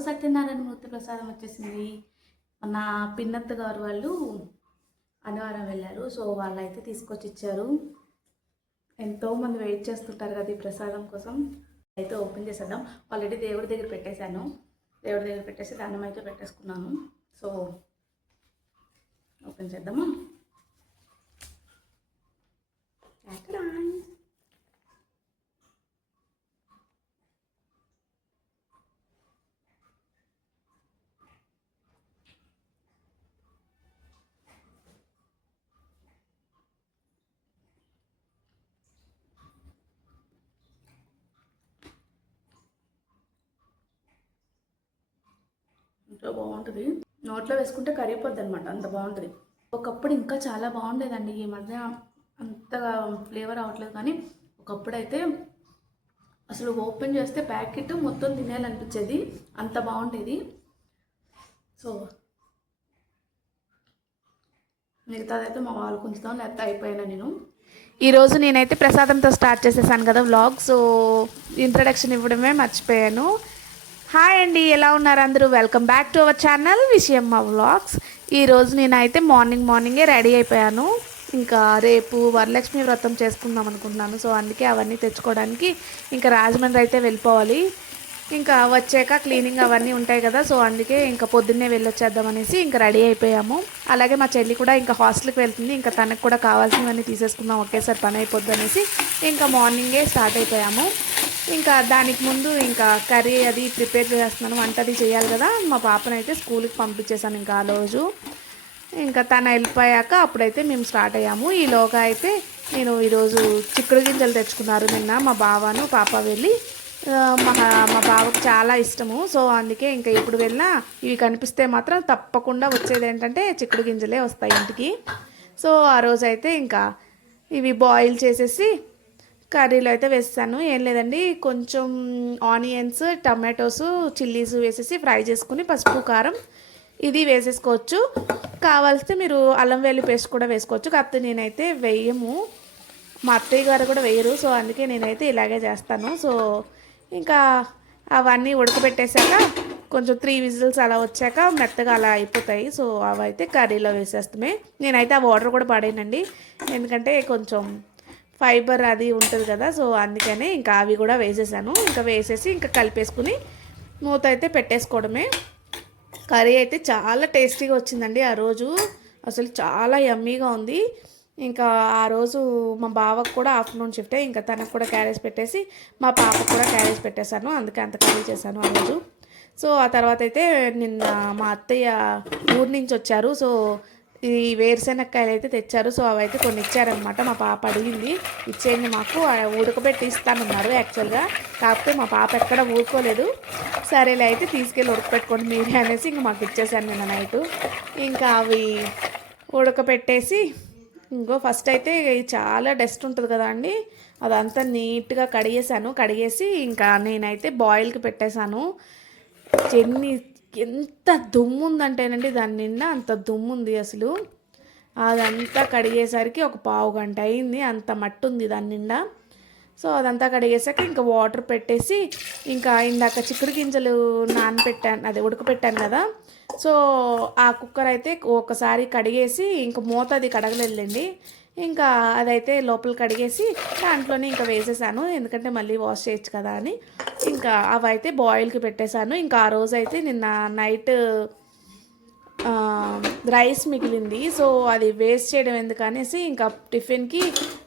సత్యనారాయణ మూర్తి ప్రసాదం వచ్చేసింది. నా పిన్నత్త గారు వాళ్ళు అన్నవరం వెళ్ళారు. సో వాళ్ళైతే తీసుకొచ్చి ఇచ్చారు. ఎంతోమంది వెయిట్ చేస్తుంటారు కదా ఈ ప్రసాదం కోసం. అయితే ఓపెన్ చేసేద్దాం. ఆల్రెడీ దేవుడి దగ్గర పెట్టేశాను. దేవుడి దగ్గర పెట్టేసి దండం అయితే పెట్టేసుకున్నాను. సో ఓపెన్ చేద్దామా. ఇంట్లో బాగుంటుంది. నోట్లో వేసుకుంటే కరిగిపోద్ది అనమాట, అంత బాగుంటుంది. ఒకప్పుడు ఇంకా చాలా బాగుండేదండి. ఈ మధ్య అంతగా ఫ్లేవర్ అవ్వట్లేదు. కానీ ఒకప్పుడు అయితే అసలు ఓపెన్ చేస్తే ప్యాకెట్ మొత్తం తినేయాలనిపించేది, అంత బాగుండేది. సో మిగతాదైతే మా వాళ్ళు కొంచెం లేకపోతే అయిపోయినా నేను ఈరోజు నేనైతే ప్రసాదంతో స్టార్ట్ చేసేసాను కదా వ్లాగ్. సో ఇంట్రడక్షన్ ఇవ్వడమే మర్చిపోయాను. హాయ్ అండి, ఎలా ఉన్నారు అందరూ? Welcome back to our channel విషయమ్మ వ్లాగ్స్. ఈరోజు నేనైతే మార్నింగే రెడీ అయిపోయాను. ఇంకా రేపు వరలక్ష్మి వ్రతం చేసుకుందాం అనుకుంటున్నాను. సో అందుకే అవన్నీ తెచ్చుకోవడానికి ఇంకా రాజమండ్రి అయితే వెళ్ళిపోవాలి. ఇంకా వచ్చాక క్లీనింగ్ అవన్నీ ఉంటాయి కదా. సో అందుకే ఇంకా పొద్దున్నే వెళ్ళొచ్చేద్దాం అనేసి ఇంకా రెడీ అయిపోయాము. అలాగే మా చెల్లి కూడా ఇంకా హాస్టల్కి వెళ్తుంది. ఇంకా తనకు కూడా కావాల్సినవన్నీ తీసేసుకుందాం, ఒకేసారి పని అయిపోద్ది అనేసి ఇంకా మార్నింగే స్టార్ట్ అయిపోయాము. ఇంకా దానికి ముందు ఇంకా కర్రీ అది ప్రిపేర్ చేస్తున్నాను. వంట అది చేయాలి కదా. మా పాపనైతే స్కూల్కి పంపించేశాను ఇంకా ఆ రోజు. ఇంకా తను వెళ్ళిపోయాక అప్పుడైతే మేము స్టార్ట్ అయ్యాము. ఈలోగా అయితే నేను ఈరోజు చిక్కుడు గింజలు తెచ్చుకున్నారు నిన్న మా బావను పాప వెళ్ళి. మా బావకు చాలా ఇష్టము. సో అందుకే ఇంకా ఎప్పుడు వెళ్ళినా ఇవి కనిపిస్తే మాత్రం తప్పకుండా వచ్చేది ఏంటంటే చిక్కుడు గింజలే వస్తాయి ఇంటికి. సో ఆ రోజు అయితే ఇంకా ఇవి బాయిల్ చేసేసి కర్రీలో అయితే వేస్తాను. ఏం లేదండి, కొంచెం ఆనియన్స్, టమాటోస్, చిల్లీస్ వేసేసి ఫ్రై చేసుకుని పసుపు కారం ఇది వేసేసుకోవచ్చు. కావాల్సితే మీరు అల్లం వెల్లుల్లి పేస్ట్ కూడా వేసుకోవచ్చు. కాకపోతే నేనైతే వేయము, మా అత్తయ్య గారు కూడా వేయరు. సో అందుకే నేనైతే ఇలాగే చేస్తాను. సో ఇంకా అవన్నీ ఉడకబెట్టేశాక కొంచెం 3 విజిల్స్ అలా వచ్చాక మెత్తగా అలా అయిపోతాయి. సో అవైతే కర్రీలో వేసేస్తామే. నేనైతే ఆ వాటర్ కూడా పడేనండి, ఎందుకంటే కొంచెం ఫైబర్ అది ఉంటుంది కదా. సో అందుకనే ఇంకా అవి కూడా వేసేసాను. ఇంకా వేసేసి ఇంకా కలిపేసుకుని మూత అయితే పెట్టేసుకోవడమే. కర్రీ అయితే చాలా టేస్టీగా వచ్చిందండి ఆ రోజు, అసలు చాలా యమ్మీగా ఉంది. ఇంకా ఆ రోజు మా బావకు కూడా ఆఫ్టర్నూన్ షిఫ్టే, ఇంకా తనకు కూడా క్యారేజ్ పెట్టేసి మా పాపకు కూడా క్యారేజ్ పెట్టేశాను. అందుకే అంత కర్రీ చేశాను ఆ రోజు. సో ఆ తర్వాత అయితే నిన్న మా అత్తయ్య ఊరి నుంచి వచ్చారు. సో ఈ వేరుశెనక్కాయలు అయితే తెచ్చారు. సో అవైతే కొన్ని ఇచ్చారనమాట. మా పాప అడిగింది, ఇచ్చేయండి మాకు ఉడకబెట్టి ఇస్తానన్నారు యాక్చువల్గా. కాకపోతే మా పాప ఎక్కడ ఊరుకోలేదు. సరేలే అయితే తీసుకెళ్ళి ఉడకబెట్టుకోండి మీరే అనేసి ఇంకా మాకు ఇచ్చేసాను నిన్న నైటు. ఇంకా అవి ఉడకబెట్టేసి ఇంకో ఫస్ట్ అయితే చాలా డస్ట్ ఉంటుంది కదా అండి, అదంతా నీట్గా కడిగేసి ఇంకా నేనైతే బాయిల్కి పెట్టేశాను. ఎంత దుమ్ము ఉందంటేనండి దాని నిండా అంత దుమ్ము ఉంది అసలు. అదంతా కడిగేసరికి ఒక పావు గంట అయింది, అంత మట్టి ఉంది దాని నిండా. సో అదంతా కడిగేసాక ఇంకా వాటర్ పెట్టేసి ఇంకా ఇందాక చిక్కుడు గింజలు నానబెట్టాను, అది ఉడకపెట్టాను కదా. సో ఆ కుక్కర్ అయితే ఒకసారి కడిగేసి ఇంకా మూత అది కడగలేదండి. ఇంకా అదైతే లోపల కడిగేసి దాంట్లోనే ఇంకా వేసేసాను, ఎందుకంటే మళ్ళీ వాష్ చేయొచ్చు కదా అని. ఇంకా అవైతే బాయిల్కి పెట్టేశాను. ఇంకా ఆ రోజు అయితే నిన్న నైట్ రైస్ మిగిలింది. సో అది వేస్ట్ చేయడం ఎందుకనేసి ఇంకా టిఫిన్కి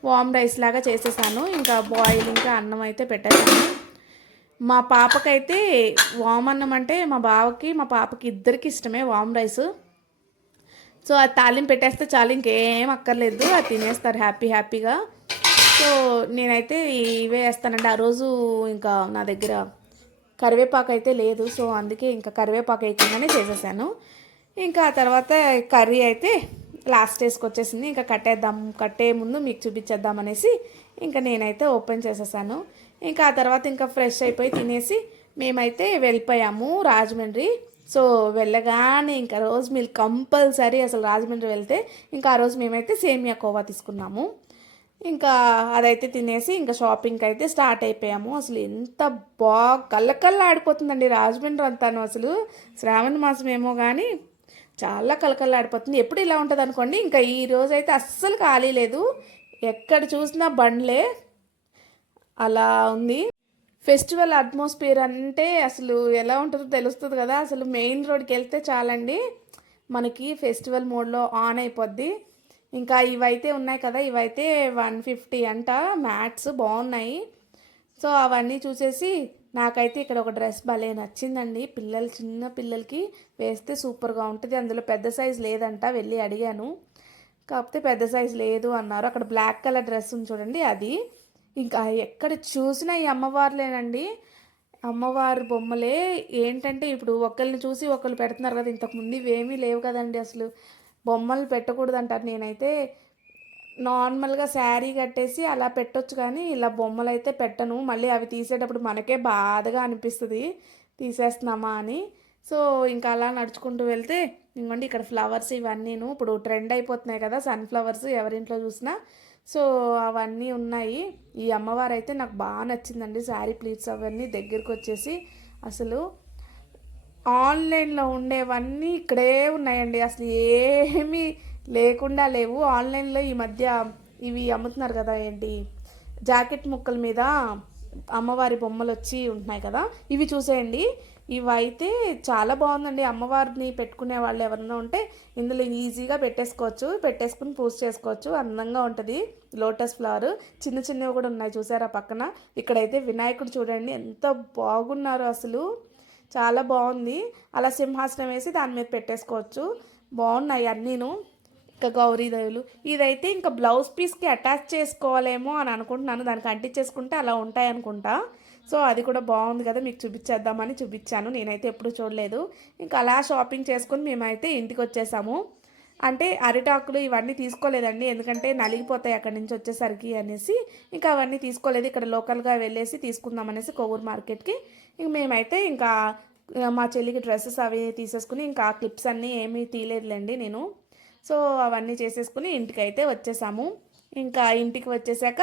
వామ్ రైస్ లాగా చేసేసాను. ఇంకా బాయిల్ ఇంకా అన్నం అయితే పెట్టేశాను. మా పాపకైతే వామ్ అన్నం అంటే మా బావకి మా పాపకి ఇద్దరికి ఇష్టమే వామ్ రైస్. సో అది తాలింపు పెట్టేస్తే చాలు, ఇంకేం అక్కర్లేదు, అది తినేస్తారు హ్యాపీగా. సో నేనైతే ఇవే వేస్తానండి. ఆ రోజు ఇంకా నా దగ్గర కరివేపాకు అయితే లేదు. సో అందుకే ఇంకా కరివేపాకు వేయకుండానే చేసేసాను. ఇంకా ఆ తర్వాత కర్రీ అయితే లాస్ట్ స్టేజ్కి వచ్చేసింది. ఇంకా కట్టే ముందు మీకు చూపించేద్దామనేసి ఇంకా నేనైతే ఓపెన్ చేసేసాను. ఇంకా ఆ తర్వాత ఇంకా ఫ్రెష్ అయిపోయి తినేసి మేమైతే వెళ్ళిపోయాము రాజమండ్రి. సో వెళ్ళగానే ఇంకా రోజ్ మిల్క్ కంపల్సరీ, అసలు రాజమండ్రి వెళ్తే ఇంకా ఆ రోజు మేమైతే సేమియా కోవా తీసుకున్నాము. ఇంకా అదైతే తినేసి ఇంకా షాపింగ్కి అయితే స్టార్ట్ అయిపోయాము. అసలు ఎంత బాగా కళ్ళకళ్ళాడిపోతుందండి రాజమండ్రి అంతాను. అసలు శ్రావణ మాసం ఏమో కానీ చాలా కళకళలాడిపోతుంది. ఎప్పుడు ఇలా ఉంటుంది అనుకోండి. ఇంకా ఈ రోజు అయితే అస్సలు ఖాళీ లేదు, ఎక్కడ చూసినా బండ్లే అలా ఉంది. ఫెస్టివల్ అట్మాస్ఫియర్ అంటే అసలు ఎలా ఉంటుందో తెలుస్తుంది కదా. అసలు మెయిన్ రోడ్కి వెళ్తే చాలండి మనకి ఫెస్టివల్ మోడ్లో ఆన్ అయిపోద్ది. ఇంకా ఇవైతే ఉన్నాయి కదా, ఇవైతే 150 అంట మ్యాట్స్, బాగున్నాయి. సో అవన్నీ చూసేసి నాకైతే ఇక్కడ ఒక డ్రెస్ భలే నచ్చిందండి. చిన్న పిల్లలకి వేస్తే సూపర్గా ఉంటుంది. అందులో పెద్ద సైజు లేదంట, వెళ్ళి అడిగాను. కాకపోతే పెద్ద సైజు లేదు అన్నారు. అక్కడ బ్లాక్ కలర్ డ్రెస్ ఉంది చూడండి, అది. ఇంకా ఎక్కడ చూసినా ఈ అమ్మవార్లేనండి, అమ్మవారి బొమ్మలే. ఏంటంటే ఇప్పుడు ఒకరిని చూసి ఒకళ్ళు పెడుతున్నారు కదా, ఇంతకుముందు ఇవేమీ లేవు కదండి. అసలు బొమ్మలు పెట్టకూడదు అంటారు. నేనైతే నార్మల్గా శారీ కట్టేసి అలా పెట్టొచ్చు, కానీ ఇలా బొమ్మలు అయితే పెట్టను. మళ్ళీ అవి తీసేటప్పుడు మనకే బాధగా అనిపిస్తుంది, తీసేస్తున్నామా అని. సో ఇంకా అలా నడుచుకుంటూ వెళ్తే ఇంకోండి ఇక్కడ ఫ్లవర్స్ ఇవన్నీను ఇప్పుడు ట్రెండ్ అయిపోతున్నాయి కదా, సన్ఫ్లవర్స్ ఎవరింట్లో చూసినా. సో అవన్నీ ఉన్నాయి. ఈ అమ్మవారు అయితే నాకు బాగా నచ్చిందండి. శారీ ప్లీట్స్ అవన్నీ దగ్గరికి వచ్చేసి అసలు ఆన్లైన్లో ఉండేవన్నీ ఇక్కడే ఉన్నాయండి. అసలు ఏమీ లేకుండా లేవు. ఆన్లైన్లో ఈ మధ్య ఇవి అమ్ముతున్నారు కదా, ఏంటి జాకెట్ ముక్కల మీద అమ్మవారి బొమ్మలు వచ్చి ఉంటున్నాయి కదా, ఇవి చూసేయండి. ఇవైతే చాలా బాగుందండి. అమ్మవారిని పెట్టుకునే వాళ్ళు ఎవరైనా ఉంటే ఇందులో ఈజీగా పెట్టేసుకుని పూజ చేసుకోవచ్చు. అందంగా ఉంటుంది. లోటస్ ఫ్లవర్ చిన్న చిన్నవి కూడా ఉన్నాయి చూసారా పక్కన. ఇక్కడైతే వినాయకుడు చూడండి ఎంత బాగున్నారు అసలు, చాలా బాగుంది. అలా సింహాసనం వేసి దాని మీద పెట్టేసుకోవచ్చు. బాగున్నాయి అన్నీను. ఇంకా గౌరీదేవులు ఇదైతే ఇంకా బ్లౌజ్ పీస్కి అటాచ్ చేసుకోవాలేమో అని అనుకుంటున్నాను. దానికి అంటించేసుకుంటే అలా ఉంటాయి అనుకుంటా. సో అది కూడా బాగుంది కదా, మీకు చూపించేద్దామని చూపించాను. నేనైతే ఎప్పుడు చూడలేదు. ఇంకా అలా షాపింగ్ చేసుకొని మేమైతే ఇంటికి వచ్చేసాము. అంటే అరిటాకులు ఇవన్నీ తీసుకోలేదండి, ఎందుకంటే నలిగిపోతాయి అక్కడి నుంచి వచ్చేసరికి అనేసి. ఇంకా అవన్నీ తీసుకోలేదు. ఇక్కడ లోకల్గా వెళ్ళేసి తీసుకుందాం అనేసి కొవ్వూరు మార్కెట్కి. ఇంక మేమైతే ఇంకా మా చెల్లికి డ్రెస్సెస్ అవి తీసేసుకుని ఇంకా క్లిప్స్ అన్నీ ఏమీ తీయలేదులేండి నేను. సో అవన్నీ చేసేసుకుని ఇంటికి అయితే వచ్చేసాము. ఇంకా ఇంటికి వచ్చేసాక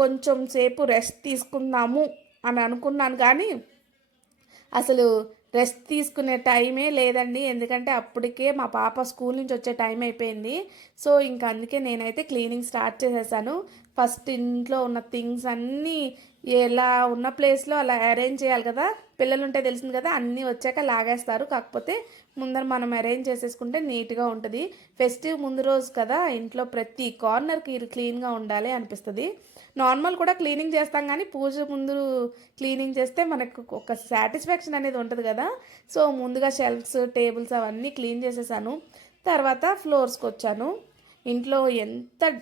కొంచెం సేపు రెస్ట్ తీసుకుందాము అని అనుకున్నాను, కానీ అసలు రెస్ట్ తీసుకునే టైమే లేదండి. ఎందుకంటే అప్పటికే మా పాప స్కూల్ నుంచి వచ్చే టైం అయిపోయింది. సో ఇంకా అందుకే నేనైతే క్లీనింగ్ స్టార్ట్ చేసేసాను. ఫస్ట్ ఇంట్లో ఉన్న థింగ్స్ అన్నీ ఎలా ఉన్న ప్లేస్లో అలా అరేంజ్ చేయాలి కదా. పిల్లలు ఉంటే తెలిసింది కదా, అన్నీ వచ్చాక లాగేస్తారు. కాకపోతే ముందర మనం అరేంజ్ చేసేసుకుంటే నీట్గా ఉంటుంది. ఫెస్టివ్ ముందు రోజు కదా, ఇంట్లో ప్రతి కార్నర్కి క్లీన్గా ఉండాలి అనిపిస్తుంది. నార్మల్ కూడా క్లీనింగ్ చేస్తాం, కానీ పూజ ముందు క్లీనింగ్ చేస్తే మనకు ఒక సాటిస్ఫాక్షన్ అనేది ఉంటుంది కదా. సో ముందుగా షెల్ఫ్స్ టేబుల్స్ అవన్నీ క్లీన్ చేసేసాను. తర్వాత ఫ్లోర్స్కి వచ్చాను. ఇంట్లో ఎంత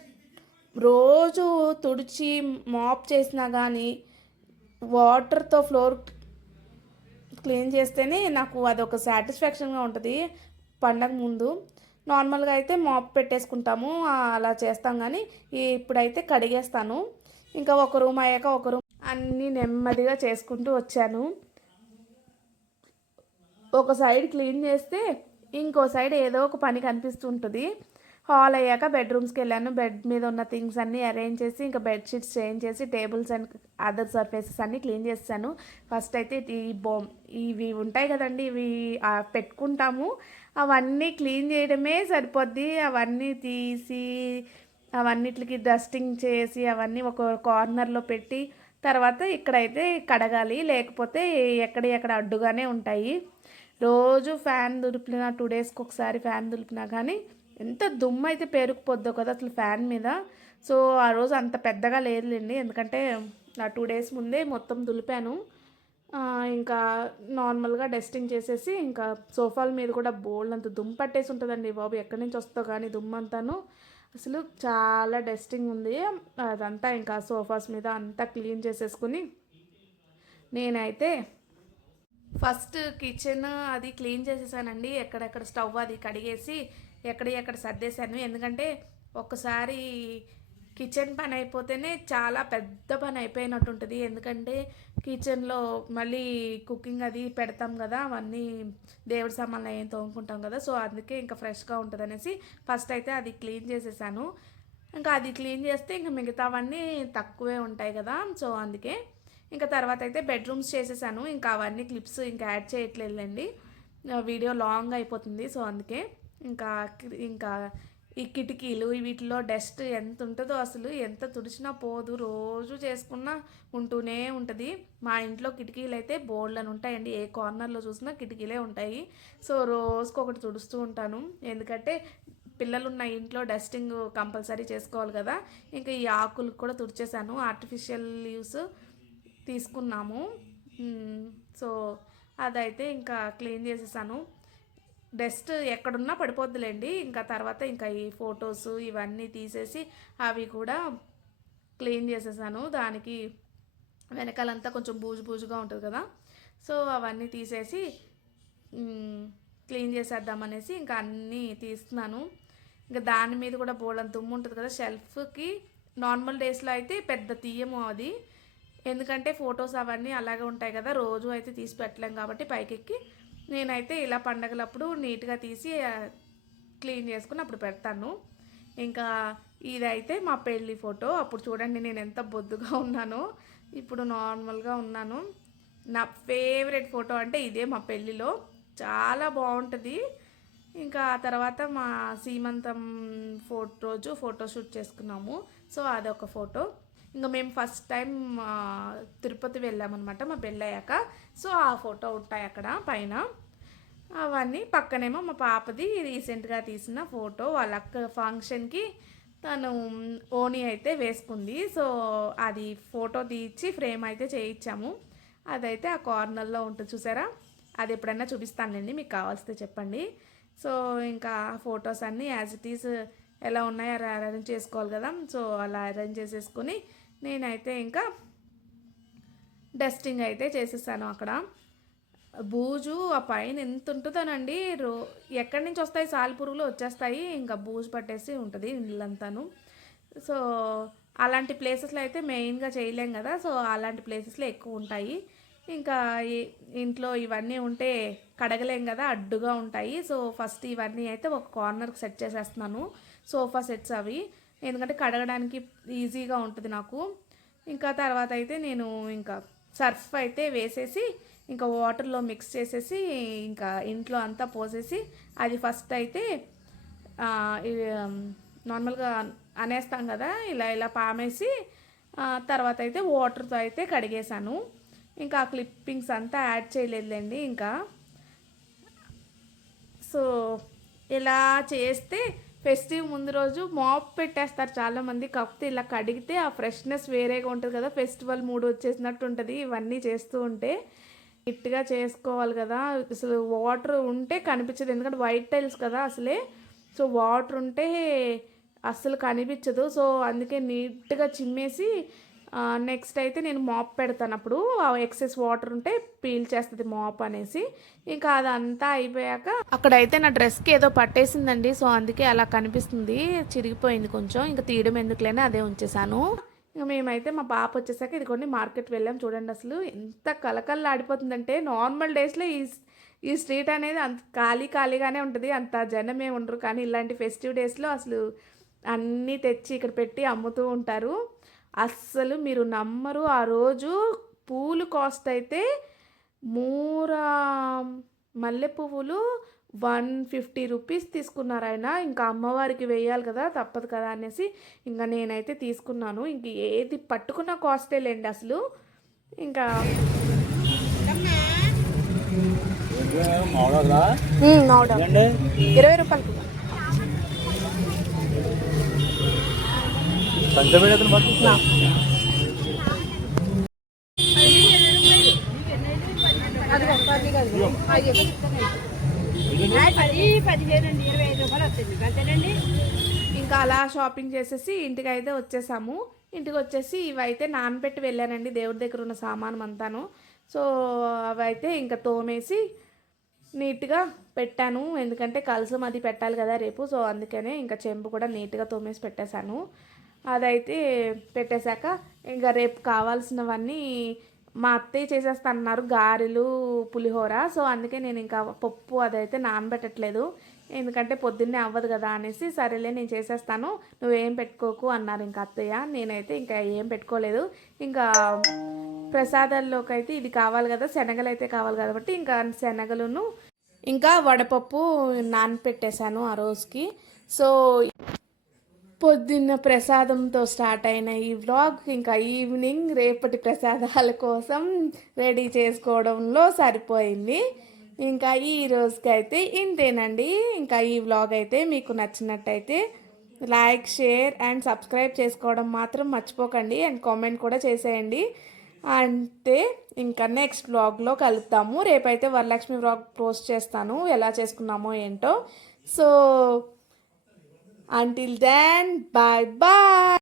రోజు తుడిచి మాప్ చేసినా కానీ వాటర్తో ఫ్లోర్ క్లీన్ చేస్తేనే నాకు అదొక సాటిస్ఫాక్షన్గా ఉంటుంది పండగ ముందు. నార్మల్గా అయితే మాప్ పెట్టేసుకుంటాము, అలా చేస్తాం. కానీ ఇప్పుడైతే కడిగేస్తాను. ఇంకా ఒక రూమ్ అయ్యాక ఒక రూమ్ అన్నీ నెమ్మదిగా చేసుకుంటూ వచ్చాను. ఒక సైడ్ క్లీన్ చేస్తే ఇంకో సైడ్ ఏదో ఒక పని కనిపిస్తుంటుంది. హాల్ అయ్యాక బెడ్రూమ్స్కి వెళ్ళాను. బెడ్ మీద ఉన్న థింగ్స్ అన్నీ అరేంజ్ చేసి ఇంకా బెడ్షీట్స్ చేంజ్ చేసి టేబుల్స్ అండ్ అదర్ సర్ఫేసెస్ అన్నీ క్లీన్ చేస్తాను. ఫస్ట్ అయితే ఇవి ఉంటాయి కదండి, ఇవి పెట్టుకుంటాము, అవన్నీ క్లీన్ చేయడమే సరిపోద్ది. అవన్నీ తీసి అవన్నిటికి డస్టింగ్ చేసి అవన్నీ ఒక కార్నర్లో పెట్టి తర్వాత ఇక్కడైతే కడగాలి, లేకపోతే ఎక్కడ అడ్డుగానే ఉంటాయి. రోజు ఫ్యాన్ దులిపినా 2 డేస్కి ఒకసారి ఫ్యాన్ దులిపినా కానీ ఎంత దుమ్ము అయితే పేరుకుపోద్దో కదా అసలు ఫ్యాన్ మీద. సో ఆ రోజు అంత పెద్దగా లేదులేండి, ఎందుకంటే నా 2 డేస్ ముందే మొత్తం దులిపాను. ఇంకా నార్మల్గా డస్టింగ్ చేసేసి ఇంకా సోఫాల మీద కూడా బోల్డ్ అంత దుమ్ము పట్టేసి ఉంటుందండి బాబు, ఎక్కడి నుంచి వస్తుందో కానీ దుమ్ము అంతాను. అసలు చాలా డస్టింగ్ ఉంది. అదంతా ఇంకా సోఫాస్ మీద అంతా క్లీన్ చేసేసుకుని నేనైతే ఫస్ట్ కిచెన్ అది క్లీన్ చేసేసానండి. ఎక్కడెక్కడ స్టవ్ అది కడిగేసి ఎక్కడ సర్దేశాను. ఎందుకంటే ఒక్కసారి కిచెన్ పని అయిపోతేనే చాలా పెద్ద పని అయిపోయినట్టు ఉంటుంది. ఎందుకంటే కిచెన్లో మళ్ళీ కుకింగ్ అది పెడతాం కదా, అవన్నీ దేవుడి సామాన్లు ఏం తోముకుంటాం కదా. సో అందుకే ఇంకా ఫ్రెష్గా ఉంటుంది అనేసి ఫస్ట్ అయితే అది క్లీన్ చేసేసాను. ఇంకా అది క్లీన్ చేస్తే ఇంకా మిగతావన్నీ తక్కువే ఉంటాయి కదా, సో అందుకే ఇంకా తర్వాత అయితే బెడ్రూమ్స్ చేసేసాను. ఇంకా అవన్నీ క్లిప్స్ ఇంకా యాడ్ చేయట్లేదులేండి, వీడియో లాంగ్ అయిపోతుంది. సో అందుకే ఇంకా ఇంకా ఈ కిటికీలు వీటిలో డస్ట్ ఎంత ఉంటుందో అసలు, ఎంత తుడిచినా పోదు, రోజు చేసుకున్నా ఉంటూనే ఉంటుంది. మా ఇంట్లో కిటికీలు అయితే బోల్డ్ని ఉంటాయండి, ఏ కార్నర్లో చూసినా కిటికీలే ఉంటాయి. సో రోజుకొకటి తుడుస్తూ ఉంటాను, ఎందుకంటే పిల్లలు ఉన్న ఇంట్లో డస్టింగ్ కంపల్సరీ చేసుకోవాలి కదా. ఇంకా ఈ ఆకులు కూడా తుడిచేసాను, ఆర్టిఫిషియల్ లీవ్స్ తీసుకున్నాము. సో అదైతే ఇంకా క్లీన్ చేసేసాను. డస్ట్ ఎక్కడున్నా పడిపోద్దులేండి. ఇంకా తర్వాత ఇంకా ఈ ఫొటోస్ ఇవన్నీ తీసేసి అవి కూడా క్లీన్ చేసేసాను. దానికి వెనకాలంతా కొంచెం బూజు బూజుగా ఉంటుంది కదా, సో అవన్నీ తీసేసి క్లీన్ చేసేద్దామనేసి ఇంకా అన్నీ తీస్తున్నాను. ఇంకా దాని మీద కూడా బోల్డంత దుమ్ము ఉంటుంది కదా షెల్ఫ్కి. నార్మల్ డేస్లో అయితే పెద్ద తీయము అది, ఎందుకంటే ఫొటోస్ అవన్నీ అలాగే ఉంటాయి కదా, రోజు అయితే తీసి పెట్టలేం కాబట్టి పైకెక్కి. నేనైతే ఇలా పండగలప్పుడు నీట్గా తీసి క్లీన్ చేసుకుని అప్పుడు పెడతాను. ఇంకా ఇదైతే మా పెళ్ళి ఫోటో. అప్పుడు చూడండి నేను ఎంత బొద్దుగా ఉన్నానో, ఇప్పుడు నార్మల్గా ఉన్నాను. నా ఫేవరెట్ ఫోటో అంటే ఇదే, మా పెళ్ళిలో చాలా బాగుంటుంది. ఇంకా ఆ తర్వాత మా సీమంతం రోజు ఫోటోషూట్ చేసుకున్నాము, సో అదొక ఫోటో. ఇంకా మేము ఫస్ట్ టైం తిరుపతి వెళ్ళామన్నమాట మా పెళ్ళయ్యాక, సో ఆ ఫోటో ఉంటాయి అక్కడ పైన. అవన్నీ పక్కనేమో మా పాపది రీసెంట్గా తీసిన ఫోటో, వాళ్ళ అక్క ఫంక్షన్కి తను ఓణి అయితే వేసుకుంది, సో అది ఫోటో తీసి ఫ్రేమ్ అయితే చేయించాము. అదైతే ఆ కార్నర్లో ఉంటుంది చూసారా, అది ఎప్పుడైనా చూపిస్తానండి, మీకు కావాల్సితే చెప్పండి. సో ఇంకా ఫొటోస్ అన్నీ యాజ్ ఇట్ ఈస్ ఎలా ఉన్నాయో అలా అరేంజ్ చేసుకోవాలి కదా, సో అలా అరేంజ్ చేసేసుకొని నేనైతే ఇంకా డస్టింగ్ అయితే చేసేసాను. అక్కడ బూజు ఆ పైన ఎంత ఉంటుందోనండి, ఎక్కడి నుంచి వస్తాయి సాలిపురుగులు వచ్చేస్తాయి, ఇంకా బూజు పట్టేసి ఉంటుంది ఇల్లంతాను. సో అలాంటి ప్లేసెస్లో అయితే మెయిన్గా చేయలేం కదా, సో అలాంటి ప్లేసెస్లో ఎక్కువ ఉంటాయి. ఇంకా ఇంట్లో ఇవన్నీ ఉంటే కడగలేం కదా, అడ్డుగా ఉంటాయి. సో ఫస్ట్ ఇవన్నీ అయితే ఒక కార్నర్కి సెట్ చేసేస్తున్నాను, సోఫా సెట్స్ అవి, ఎందుకంటే కడగడానికి ఈజీగా ఉంటుంది నాకు. ఇంకా తర్వాత అయితే నేను ఇంకా సర్ఫ్ అయితే వేసేసి ఇంకా వాటర్లో మిక్స్ చేసేసి ఇంకా ఇంట్లో అంతా పోసేసి అది ఫస్ట్ అయితే నార్మల్గా అనేస్తాం కదా, ఇలా ఇలా పామేసి తర్వాత అయితే వాటర్తో అయితే కడిగేశాను. ఇంకా ఆ క్లిప్పింగ్స్ అంతా యాడ్ చేయలేదులేండి ఇంకా. సో ఇలా చేస్తే ఫెస్టివ్ ముందు రోజు మాప్ పెట్టేస్తారు చాలామంది, కాకపోతే ఇలా కడిగితే ఆ ఫ్రెష్నెస్ వేరేగా ఉంటుంది కదా, ఫెస్టివల్ మూడు వచ్చేసినట్టు ఉంటుంది ఇవన్నీ చేస్తూ ఉంటే. నీట్గా చేసుకోవాలి కదా, అసలు వాటర్ ఉంటే కనిపించదు, ఎందుకంటే వైట్ టైల్స్ కదా అసలే, సో వాటర్ ఉంటే అస్సలు కనిపించదు. సో అందుకే నీట్గా చిమ్మేసి నెక్స్ట్ అయితే నేను మాప్ పెడతాను, అప్పుడు ఎక్సెస్ వాటర్ ఉంటే పీల్ చేస్తుంది మాప్ అనేసి. ఇంకా అదంతా అయిపోయాక అక్కడైతే నా డ్రెస్కి ఏదో పట్టేసిందండి, సో అందుకే అలా కనిపిస్తుంది, చిరిగిపోయింది కొంచెం, ఇంకా తీయడం ఎందుకులేని అదే ఉంచేసాను. ఇంకా మేమైతే మా పాప వచ్చేసాక ఇది కొన్ని మార్కెట్ వెళ్ళాం. చూడండి అసలు ఎంత కలకల్లా ఆడిపోతుందంటే, నార్మల్ డేస్లో ఈ స్ట్రీట్ అనేది అంత ఖాళీగానే ఉంటుంది, అంత జనమే ఉండరు. కానీ ఇలాంటి ఫెస్టివ్ డేస్లో అసలు అన్నీ తెచ్చి ఇక్కడ పెట్టి అమ్ముతూ ఉంటారు. అస్సలు మీరు నమ్మరు, ఆ రోజు పూలు కాస్ట్ అయితే మూర మల్లె పువ్వులు 150 రూపీస్ తీసుకున్నారు ఆయన. ఇంకా అమ్మవారికి వేయాలి కదా, తప్పదు కదా అనేసి ఇంకా నేనైతే తీసుకున్నాను. ఇంక ఏది పట్టుకున్న కాస్టే లేండి అసలు. ఇంకా 20 రూపాయలు ఇంకా అలా షాపింగ్ చేసేసి ఇంటికి అయితే వచ్చేసాము. ఇంటికి వచ్చేసి ఇవైతే నానబెట్టి వెళ్ళానండి, దేవుడి దగ్గర ఉన్న సామానం అంతాను. సో అవైతే ఇంకా తోమేసి నీట్గా పెట్టాను, ఎందుకంటే కలసం అది పెట్టాలి కదా రేపు, సో అందుకనే ఇంకా చెంబు కూడా నీట్గా తోమేసి పెట్టేశాను. అదైతే పెట్టేశాక ఇంకా రేపు కావాల్సినవన్నీ మా అత్తయ్య చేసేస్తానన్నారు, గారెలు పులిహోర. సో అందుకే నేను ఇంకా పప్పు అదైతే నానబెట్టట్లేదు, ఎందుకంటే పొద్దున్నే అవ్వదు కదా అనేసి సరేలే నేను చేసేస్తాను, నువ్వేం పెట్టుకోకు అన్నారు ఇంకా అత్తయ్య. నేనైతే ఇంకా ఏం పెట్టుకోలేదు. ఇంకా ప్రసాదాల్లోకి అయితే ఇది కావాలి కదా, శనగలు అయితే కావాలి కాబట్టి ఇంకా శనగలును ఇంకా వడపప్పు నానపెట్టేశాను ఆ రోజుకి. సో పొద్దున్న ప్రసాదంతో స్టార్ట్ అయిన ఈ వ్లాగ్ ఇంకా ఈవినింగ్ రేపటి ప్రసాదాల కోసం రెడీ చేసుకోవడంలో సరిపోయింది. ఇంకా ఈ రోజుకి అయితే ఇంతేనండి. ఇంకా ఈ వ్లాగ్ అయితే మీకు నచ్చినట్టయితే లైక్, షేర్ అండ్ సబ్స్క్రైబ్ చేసుకోవడం మాత్రం మర్చిపోకండి. అండ్ కామెంట్ కూడా చేసేయండి. అంటే ఇంకా నెక్స్ట్ వ్లాగ్లో కలుపుతాము. రేపైతే వరలక్ష్మి వ్లాగ్ పోస్ట్ చేస్తాను, ఎలా చేసుకున్నామో ఏంటో. So until then, bye bye.